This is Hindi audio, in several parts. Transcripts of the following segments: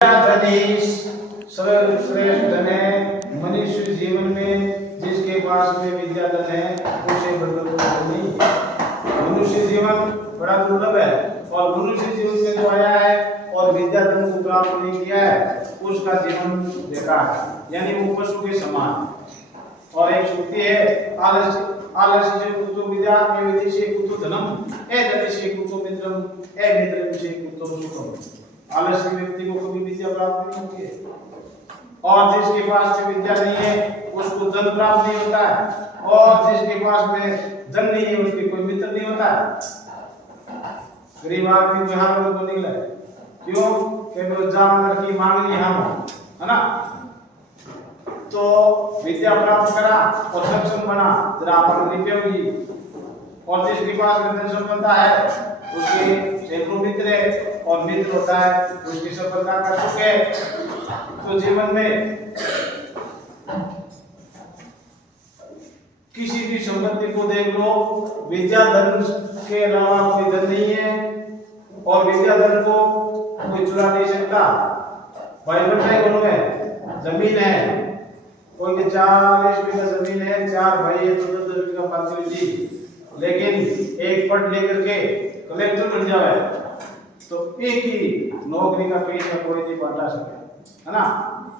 धनीश सर्वश्रेष्ठ धन है मनुष्य जीवन में। जिसके पास में विद्या धन है उसे बदल नहीं। मनुष्य जीवन बड़ा दुर्लभ है और मनुष्य जीवन में जो आया है और विद्या धन को प्राप्त नहीं किया है उसका जीवन बेकार है, यानी वो पशु के समान। और एक श्रुति है आलस्य कुतो विद्या ए विदेशी कुतो धनम ए धनेशी कुतो मित्रम ए मित्रम से कुतो सुखम। आलस्य व्यक्ति को कभी विद्या प्राप्त नहीं होती है और जिसके पास में विद्या नहीं है उसको धन प्राप्त नहीं होता है और जिसके पास में धन नहीं है उसके कोई मित्र नहीं होता है। गरीब आदमी को यहाँ पर तो निकला है क्यों केवल जानवर की मांगनी हम है ना। तो विद्या प्राप्त करा और सक्षम बना जरा अपन निपयोगी और जिसके पास में धन संपन्नता है उसके सैकड़ों मित्र है और मित्र होता है उसकी सफलता का सुख है। तो जीवन में किसी भी संपत्ति को देख लो, विद्या धन के अलावा कोई धन नहीं है और विद्या धन को कोई चुरा नहीं सकता। भाई बंटाई दोनों है, जमीन है, कोई के 40 बीघा जमीन है, 4 भाई है तो 10 बीघा पाती जी, लेकिन एक पढ़ लेकर के कलेक्टर बन जाए तो एक ही नौकरी का पैसा कोई नहीं बांटा सके, है ना।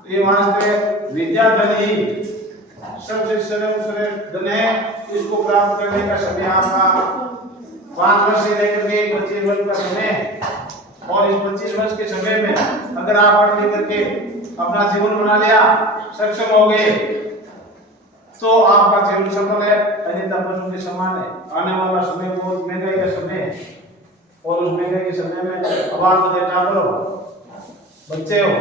तो ये वास्ते विद्या धन ही सबसे सर्वश्रेष्ठ धन है। इसको प्राप्त करने का समय आपका 5 वर्ष से लेकर के 25 वर्ष का समय और इस 25 वर्ष के समय में अगर आप पढ़ लिख करके अपना जीवन बना लिया, सक्षम हो गए तो आपका जीवन सफल है, अन्यथा पशु के समान है। आने वाला समय बहुत महंगाई का समय है और उस महंगाई के समय में अब आप क्या करो, बच्चे हो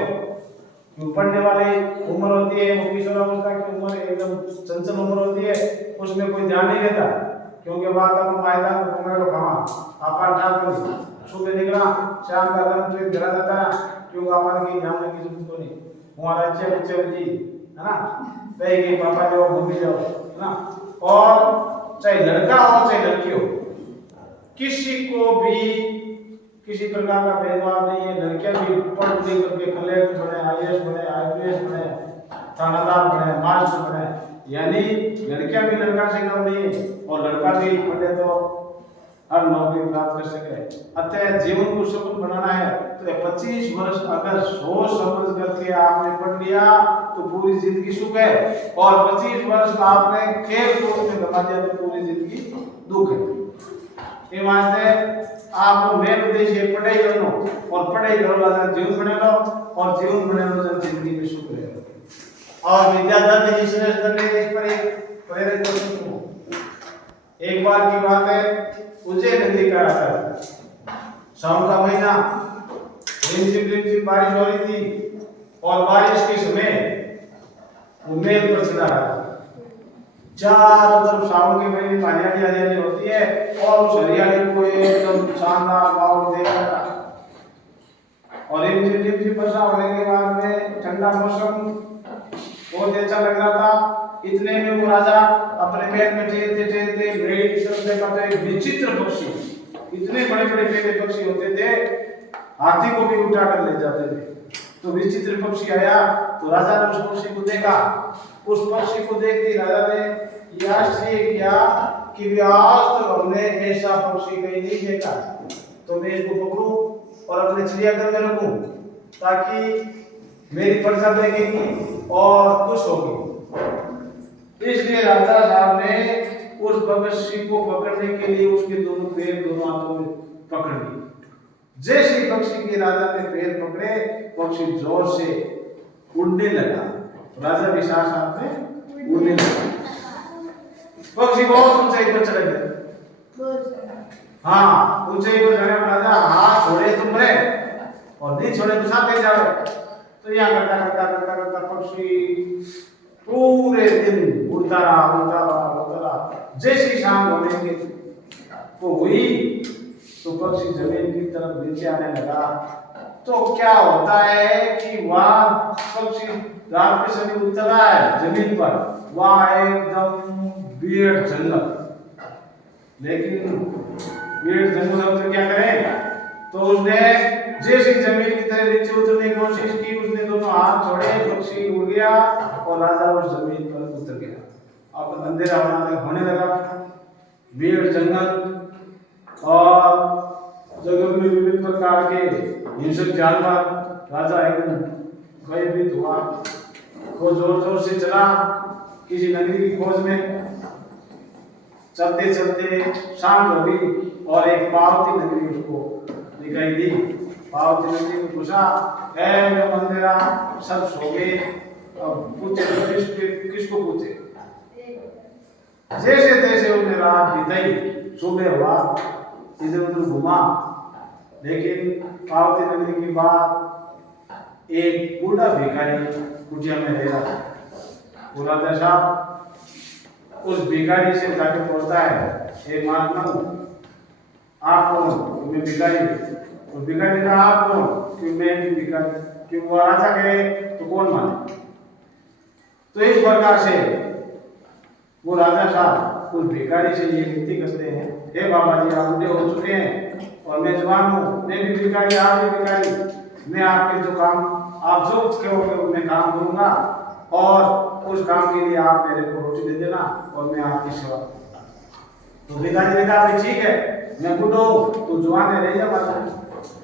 क्यों पढ़ने वाली उम्र होती है, वो किशोरावस्था की उम्र एकदम चंचल उम्र होती है, उसमें कोई ध्यान नहीं देता क्योंकि बात का फायदा तो मेरे कमा आपा ठाक सुबह निकला शाम का लंच पे घर जाता क्योंकि अपन की ध्यान की जरूरत नहीं। हमारे अच्छे बच्चे जी है ना, कहीं के पापा जाओ घूमी जाओ है ना। और चाहे लड़का हो चाहे लड़की हो, किसी को भी किसी प्रकार का भेदभाव नहीं है। लड़कियां भी पढ़ लिख करके कलेक्टर बने, आईएएस बने, आईपीएस बने, थानादार बने, मास्टर बने, यानी लड़कियां भी लड़का से कम नहीं है और लड़का भी पढ़े तो हर नौकरी प्राप्त कर सके। अतः जीवन को सफल बनाना है तो 25 वर्ष अगर सोच समझ करके आपने पढ़ लिया तो पूरी जिंदगी सुख है और 25 वर्ष आपने खेल कूद में गवा दिया तो पूरी जिंदगी दुख है। ये वास्ते आपको मेन उद्देश्य पढ़ाई करना और पढ़ाई करो जीवन बने लो और जीवन बने लो तो जिंदगी में सुख रहेगा। और विद्या धन ही श्रेष्ठ धन है, इस पर एक प्रेरित कर सकूं। एक बार की बात है, उज्जैन नदी का रास्ता, सावन का महीना, रिमझिम बारिश हो रही थी और बारिश के समय वो मेल पर चला रहा था। चारों तरफ सावन के महीने में हरियाली होती है और उस हरियाली को एकदम शानदार माहौल देख रहा था। और रिमझिम वर्षा होने के बाद में ठंडा मौसम बहुत अच्छा लग रहा था। इतने में वो राजा अपने महल में चलते भेड़ शब्द का तो एक विचित्र पक्षी, इतने बड़े बड़े पेड़े पक्षी होते थे, हाथी को भी उठा कर ले जाते थे। तो विचित्र पक्षी आया तो राजा ने उस पक्षी को देखा। उस पक्षी को देखते राजा ने यह आश्चर्य किया कि आज तक हमने ऐसा पक्षी कहीं नहीं देखा, तो मैं इसको पकड़ूं और अपने चिड़ियाघर में रखूं ताकि मेरी प्रजा देखेगी और खुश होगी। इसलिए राजा साहब ने उस पक्षी को पकड़ने के लिए उसके दोनों पैर दोनों हाथों में पकड़ लिए। जैसे पक्षी के राजा ने पैर पकड़े, पक्षी जोर से उड़ने लगा। राजा भी साथ में उड़ने लगा। पक्षी बहुत ऊंचाई पर चले गए। हाँ, ऊंचाई पर चढ़ने पर राजा हाथ छोड़े तो मरे और नहीं छोड़े तो साथ ही जावे। तो यहाँ करता पक्षी पूरे दिन उड़ता रहा। जैसी शाम होने की तो हुई तो पक्षी जमीन की तरफ नीचे आने लगा। तो क्या होता है कि वहां पक्षी रात के समय उतरा है जमीन पर, वहां एकदम बीड़ जंगल, लेकिन बीड़ जंगल तो क्या करे तो उसने जैसे जमीन की तरह नीचे उतरने की कोशिश की, उसने दोनों हाथ छोड़े, पक्षी उड़ गया और राजा उस जमीन पर उतर गया। अब अंधेरा होने लगा। भीड़, जंगल और जंगल में विभिन्न प्रकार के हिंसक जानवर, राजा एकदम भयभीत हुआ। वो जोर जोर से चला किसी नगरी की खोज में। चलते चलते शाम हो गई और एक पार्वती नगरी उसको दिखाई दी। पार्वती नगरी में पूछा, है मंदिरा, सब सो गए, अब पूछे किसको पूछे। जैसे तैसे उन्हें रात बिताई, सुबह हुआ, इधर उधर घुमा, लेकिन पार्वती नगरी की बात एक बूढ़ा भिखारी कुटिया में रह रहा था। पूरा दशा उस भिखारी से जाके बोलता है, हे महात्मा, आप कौन? मैं भिखारी। तो भिखारी का आप कौन? कि मैं भी भिखारी। कि वो राजा कहे तो कौन माने? तो इस प्रकार से वो राजा साहब उस भिखारी से ये विनती करते हैं, हे बाबा जी, आप बूढ़े हो चुके हैं और मैं जवान हूँ, मैं भी भिखारी, आप भी भिखारी, मैं आपके जो काम आप जो कहोगे मैं काम करूंगा और उस काम के लिए आप मेरे को रोटी दे देना और मैं आपकी सेवा करूंगा। तो भिखारी ने कहा, ठीक है, मैं बूढ़ा हूँ, तो जवान है, रह जा।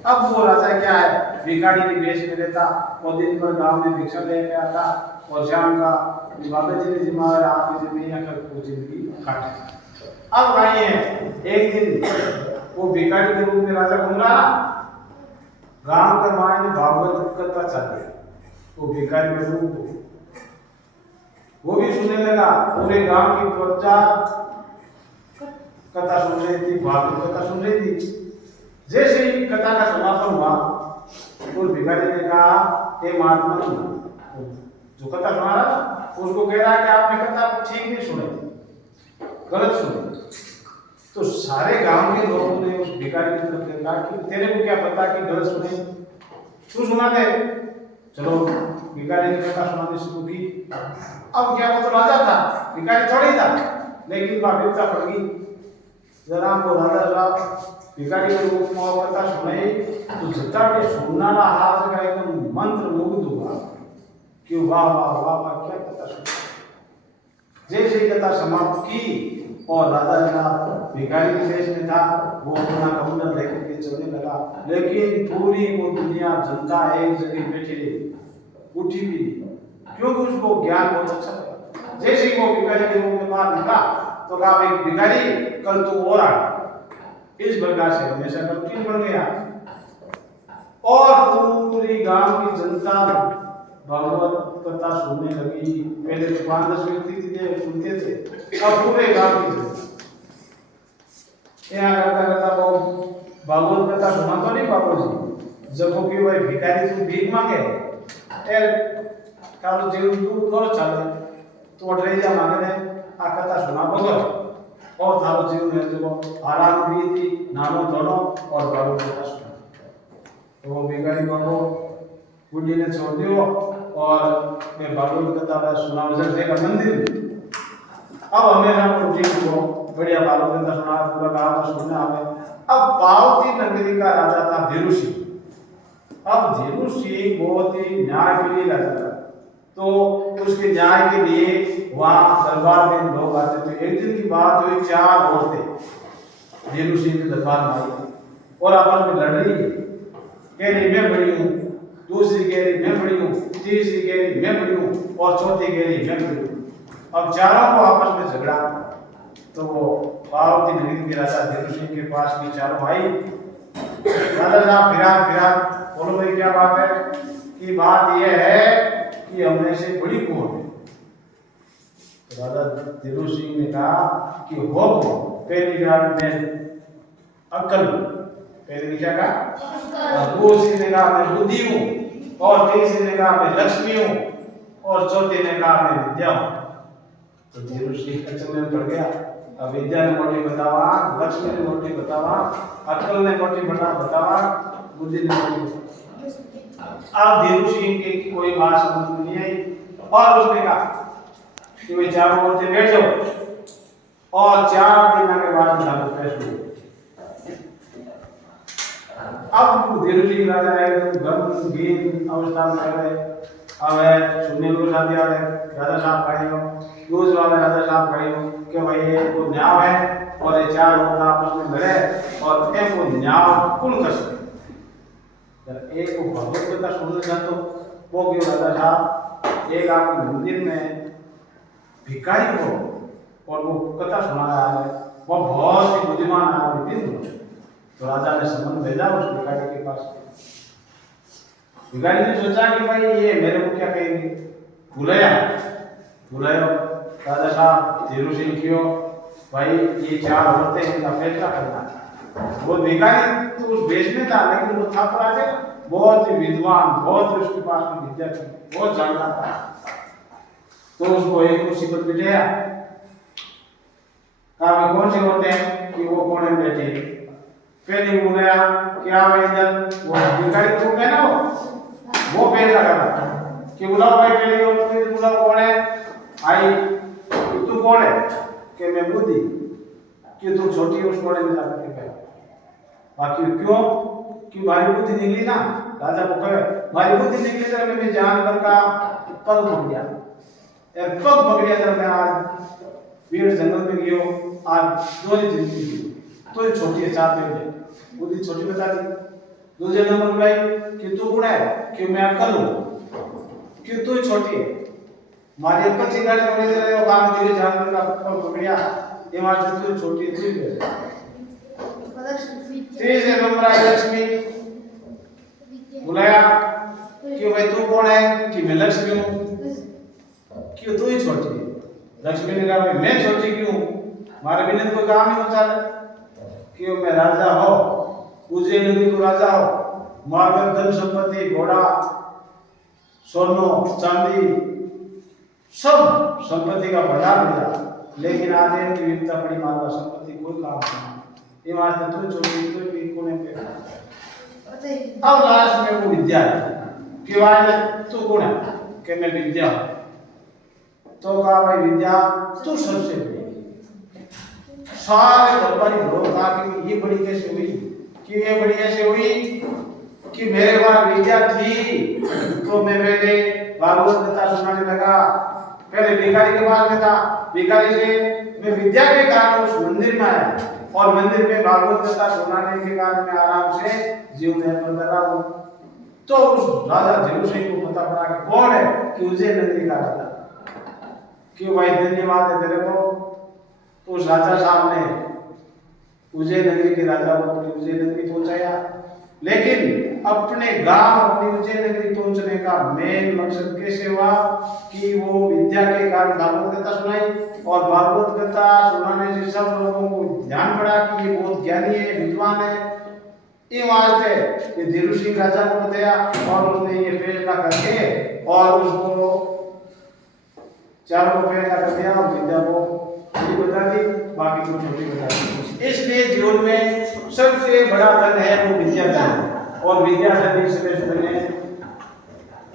अब वो राजा क्या है, भिखारी की वेश में रहता और दिन भर गांव में भिक्षा लेके आता और शाम का बाबा जी ने जिम्मेदार आपकी जिम्मेदारियां कर जिंदगी काटे। अब आई है एक दिन वो भिखारी के रूप में राजा घूम रहा, गांव का मायने भागवत कथा चल गया। वो भिखारी में रूप वो भी सुनने लगा। पूरे गांव की प्रजा कथा सुन रही थी, भागवत कथा सुन रही थी। जैसे ही कथा का समापन हुआ, उस भिखारी ने कहा, हे महात्मा, जो कथा सुना रहा उसको कह रहा है कि आपने कथा ठीक नहीं सुनी, गलत सुनी। तो सारे गांव के लोगों ने उस भिखारी की तरफ देखा कि तेरे को क्या पता कि गलत सुने, तू सुना दे। चलो भिखारी ने कथा सुनानी शुरू की। अब क्या, वो तो राजा था, भिखारी थोड़ी था, लेकिन बाध्यता पड़ गई। जरा को राजा साहब भिखारी के रूप में कथा सुनाई तो जितना भी सुनना ना हाथ का एकदम मंत्र मुग्ध हुआ कि वाह वाह वाह वाह, क्या कथा सुनी। जैसे ही कथा समाप्त की और राजा का भिखारी के देश में था, वो अपना कमंडल लेकर के चलने लगा, लेकिन पूरी वो दुनिया जनता एक जगह बैठी रही, उठी भी नहीं, क्योंकि उसको ज्ञान बहुत अच्छा लगा। जैसे ही वो भिखारी के रूप में बाहर निकला तो कहा, भाई भिखारी, कल तू और आ। इस प्रकार से हमेशा कंटिन्यू बन गया और पूरी गांव की जनता भागवत कथा सुनने लगी। पहले तो 5-10 व्यक्ति थे सुनते थे, अब पूरे गांव की जनता यहाँ करता करता वो भागवत कथा सुना तो नहीं बाबू जी, जब वो कि भाई भिखारी तू भीख मांगे, तारो जीवन तू करो चले तो अटरेजा मांगे आ कथा सुना भगत और थारो जीवन है जो आराम भी थी, नानो धोनो और भागवत कथा सुना। तो वो भिखारी बाबू बुढ़ी ने छोड़ दियो और मैं भागवत कथा सुना उधर का मंदिर में। अब हमेशा ठीक हो, बढ़िया भागवत कथा सुना, पूरा गांव को सुनने आवे। अब पार्वती नगरी का राजा था धीरू सिंह। अब धीरू सिंह बहुत ही न्यायप्रिय राजा था, तो उसके न्याय के लिए वहां दरबार में लोग आते थे। एक दिन की बात हुई, 4 औरतें धीरू सिंह के दरबार में आई और आपस में लड़ रही है। कह रही मैं बड़ी हूँ, दूसरी कह रही मैं बड़ी हूँ, तीसरी कह रही मैं बड़ी हूँ और चौथी कह रही मैं बड़ी हूँ। अब चारों को आपस में झगड़ा। तो वो पार्वती नगरी के राजा धीरू सिंह के पास भी चारों आई। राजा साहब फिरा बोलो भाई क्या बात है? कि बात यह है कि हमने से बड़ी कौन है? तो राजा धीरू सिंह ने कहा कि हो कौन? पहली बात में अक्ल, पहले क्या कहा? दूसरी ने कहा मैं बुद्धि हूँ और तीसरी ने कहा मैं लक्ष्मी हूँ और चौथी ने कहा मैं विद्या हूँ। तो धीरू सिंह कचरे में पड़ गया। अब विद्या ने मोटी बतावा, लक्ष्मी ने मोटी बतावा, अक्ल ने मोटी बतावा, बुद्धि ने मोटी। अब धीरू सिंह की कोई बात समझ में नहीं आई और उसने कहा कि वे चारों औरतें बैठ जाओ और 4 दिन के बाद फैसला हुआ। अब धीरे धीरे राजा है गंभीर अवस्था में है। अब है सुनने को शादी आ रहे राजा साहब खाइयो दूसरे वाले राजा साहब खाइयो कि भाई ये को न्याय है और ये चार लोग आपस में लड़े और एक को न्याय कौन कर सके। जब एक को भगवत कथा सुनने जातो वो क्यों राजा साहब एक आपके मंदिर में भिखारी को और वो कथा सुना रहा है वो बहुत ही बुद्धिमान आदमी। तो राजा ने संबंध भेजा उस भिखारी के पास। भिखारी ने सोचा कि भाई ये मेरे को क्या कहेंगे, बुलाया राजा साहब धीरू सिंह क्यों भाई ये चार औरतें इनका फैसला करना। वो भिखारी तो उस भेष में था लेकिन वो था पर आ गया बहुत ही विद्वान, बहुत ही उसके पास में विद्या थी, बहुत जानता था। तो उसको एक कुर्सी पर बिठाया, कहा कौन से होते हैं कि वो कोने में बैठे। पहले बोला क्या भाई इधर वो भिखारी को कहना वो पेड़ लगा कि बुलाओ भाई पहले और बुलाओ कौन है। आई तू कौन है कि मैं बुद्धि कि तू छोटी उस कोने में जाकर के बैठ। बाकी क्यों कि भारी बुद्धि निकली ना राजा को कहे भारी बुद्धि निकली जरा मैं जानवर का पग पकड़ गया पग पकड़ गया जरा मैं आज पेड़ जंगल में गयो आज दो ही जिंदगी तो ये छोटी है चार पेड़ बुद्धि छोटी बता दी। दूसरे नंबर भाई कि तू कौन है कि मैं अक्कल हूँ कि तू छोटी है मारी अक्कल से गाड़ी में ले रहे हो काम तेरे जानवर का पग पकड़िया ये मार तू छोटी है तीसरे नंबर आई लक्ष्मी बुलाया कि भाई तू कौन है कि मैं लक्ष्मी हूँ कि तू ही छोटी है। लक्ष्मी ने कहा भाई मैं छोटी क्यों हमारे बिना कोई काम ही होता है कि मैं राजा हो उज्जैन नगरी को राजा हो मार्ग धन संपत्ति घोड़ा सोनो चांदी सब संपत्ति का भंडार मिला लेकिन आज इनकी विपदा पड़ी मार्ग संपत्ति कोई काम नहीं। ये बात तो छोटी तो भी कोने पे। अब लास्ट में वो विद्या कि भाई तू कौन है कि मैं विद्या तो कहा भाई विद्या तू सबसे बड़ी। सारे दरबारी लोग कहा कि ये बड़ी कैसे हुई कि ये बड़ी ऐसे हुई कि मेरे पास विद्या थी तो मैं पहले भागवत कथा सुनाने लगा। पहले भिखारी के पास में था भिखारी से मैं विद्या के कारण उस मंदिर में आया और मंदिर में भागवत कथा सुनाने के कारण मैं आराम से जीवन यापन कर रहा हूँ। तो उस राजा धीरू सिंह को पता पड़ा कि कौन है कि उज्जैन नगरी का राजा क्यों भाई धन्यवाद है तेरे को। तो उस राजा साहब ने उज्जैन नगरी के राजा को अपनी उज्जैन नगरी पहुंचाया लेकिन अपने गांव अपनी उज्जैन नगरी पहुंचने का मेन मकसद कैसे हुआ कि वो विद्या के कारण भागवत कथा सुनाई और भागवत कथा सुनाने से सब लोगों को ध्यान पड़ा कि ये बहुत ज्ञानी है विद्वान है। ये वास्ते ये धीरू सिंह राजा को बताया और उसने ये फैसला करके और उसको चारों को फैसला कर दिया और विद्या को बता दी बाकी को छोटी बता दी। इसलिए जीवन में सबसे बड़ा धन है वो विद्या धन और विद्या धन ही श्रेष्ठ धन है।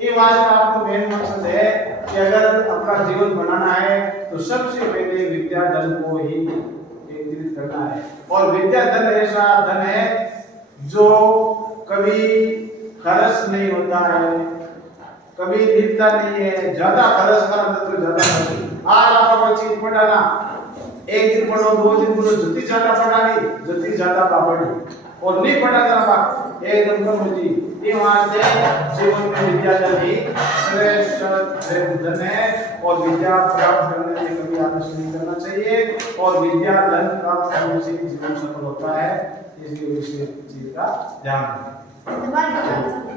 ये बात का आपको मेन मकसद है कि अगर अपना जीवन बनाना है तो सबसे पहले विद्या धन को ही केंद्रित करना है। और विद्या धन ऐसा धन है जो कभी खर्च नहीं होता है कभी दिखता नहीं है। ज्यादा खर्च करना तो ज्यादा आज आप चीज पढ़ाना एक दिन पढ़ो दो दिन पढ़ो जितनी ज्यादा पढ़ानी जितनी ज्यादा पढ़ी और नहीं पढ़ा करना एकदम कम हो जी। ये वास्ते जीवन में विद्या धन ही श्रेष्ठ धन है और विद्या प्राप्त करने से कभी आलस नहीं करना चाहिए और विद्या धन प्राप्त करने से जीवन सफल होता है। इसलिए इस चीज का ध्यान रखें।